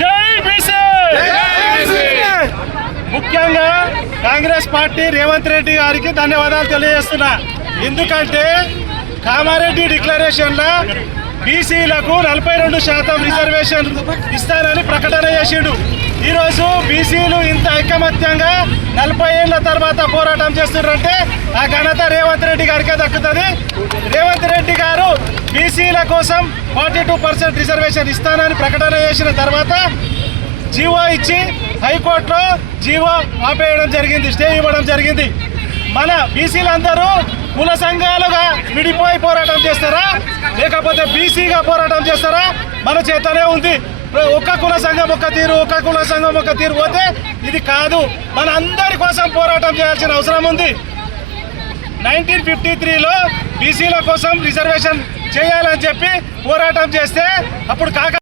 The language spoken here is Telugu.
జై బీసీ! ముఖ్యంగా కాంగ్రెస్ పార్టీ రేవంత్ రెడ్డి గారికి ధన్యవాదాలు తెలియజేస్తున్నా. ఎందుకంటే కామారెడ్డి డిక్లరేషన్లో బీసీలకు నలభై రెండు శాతం రిజర్వేషన్ ఇస్తానని ప్రకటన చేసిండు. ఈరోజు బీసీలు ఇంత ఐకమత్యంగా నలభై ఏళ్ళ తర్వాత పోరాటం చేస్తున్నారంటే ఆ ఘనత రేవంత్ రెడ్డి గారికే దక్కుతుంది. బీసీల కోసం ఫార్టీ టూ పర్సెంట్ రిజర్వేషన్ ఇస్తానని ప్రకటన చేసిన తర్వాత జీవో ఇచ్చి హైకోర్టులో జీవో ఆపేయడం జరిగింది స్టే ఇవ్వడం జరిగింది. మన బీసీలందరూ కుల సంఘాలుగా విడిపోయి పోరాటం చేస్తారా? లేకపోతే బీసీగా పోరాటం చేస్తారా? మన చేతనే ఉంది. ఒక్క కుల సంఘం ఒక తీరు ఒక్క కుల సంఘం ఒక తీరు పోతే ఇది కాదు. మన అందరి కోసం పోరాటం చేయాల్సిన అవసరం ఉంది. నైన్టీన్ ఫిఫ్టీ త్రీలో బీసీల కోసం రిజర్వేషన్ చేయాలని చెప్పి పోరాటం చేస్తే అప్పుడు కాక